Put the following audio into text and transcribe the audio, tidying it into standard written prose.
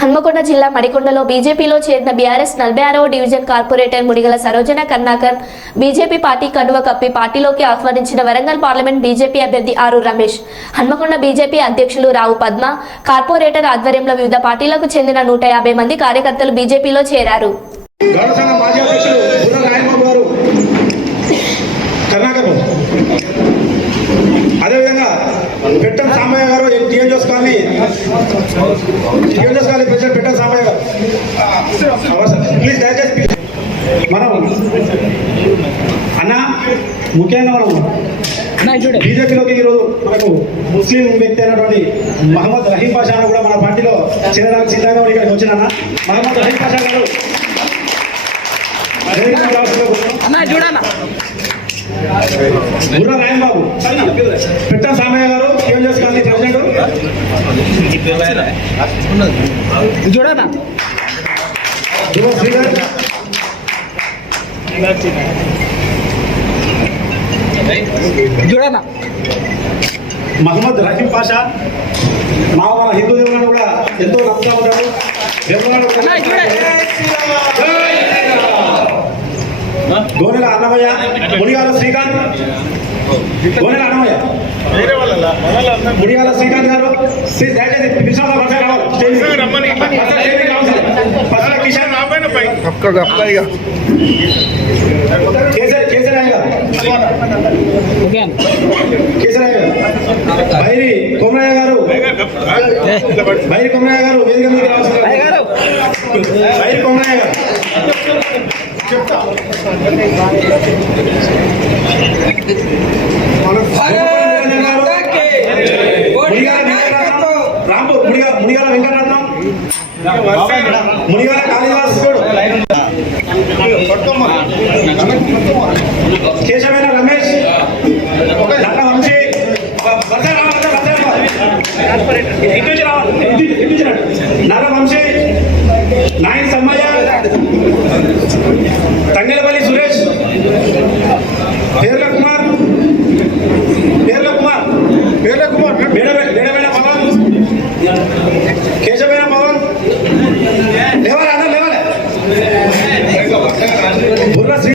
హన్మకొండ జిల్లా మడికొండలో బీజేపీలో చేరిన బీఆర్ఎస్ 46వ division corporator Mudigala Sarojana Karnakar BJP party కండువ కప్పి పార్టీలోకి ఆహ్వానించిన వరంగల్ పార్లమెంట్ బీజేపీ అభ్యర్థి ఆరు రమేష్, హన్మకొండ బీజేపీ అధ్యక్షులు రావు పద్మ, కార్పొరేటర్ ఆధ్వర్యంలో వివిధ పార్టీలకు చెందిన 150 మంది కార్యకర్తలు బీజేపీలో చేరారు. అదేవిధంగా పెట్టం సాంబయ్య గారు టీఎంజోస్ కాలనీ ప్రెసిడెంట్ పెట్టం సాంబయ్య గారు, ప్లీజ్ దయచేసి మనం అన్న ముఖ్యంగా మనం బీజేపీలోకి ఈరోజు మనకు ముస్లిం వ్యక్తి అయినటువంటి మహమ్మద్ రహీం పాషా కూడా మన పార్టీలో చేరడానికి సిద్ధంగా ఇక్కడికి వచ్చిన మహమ్మద్ రహీం పాషా గారు గుర్ర రాయంబాబు, పెట్టం సామయ్య గారు టీఎంజోస్ కాలనీ ప్రెసిడెంట్, మహమ్మద్ రహీం పాషా మా హిందూ దేవులను కూడా ఎంతో నమ్ముతా ఉంటారు. గోనెల అన్నమయ్య, ముడిగాల శ్రీకాంత్, గోనెల అన్నమయ్య, ముడిగాల శ్రీకాంత్ గారు బైరి కొమరయ్య గారు వేదిక మీదకి రావాల్సింది. బైరి కొమరయ్య గారు చెప్తా రాంపు ముడిగాల వెంకటరత్నం, ముడిగాల కాళిదాస్, కేశవేన రమేష్, నల్ల వంశీ, నల్ల వంశీ, నాయన్ సమ్మయ్య, తంగెలపల్లి సురేష్, పేర్ల కుమార్, మేడబెల్లి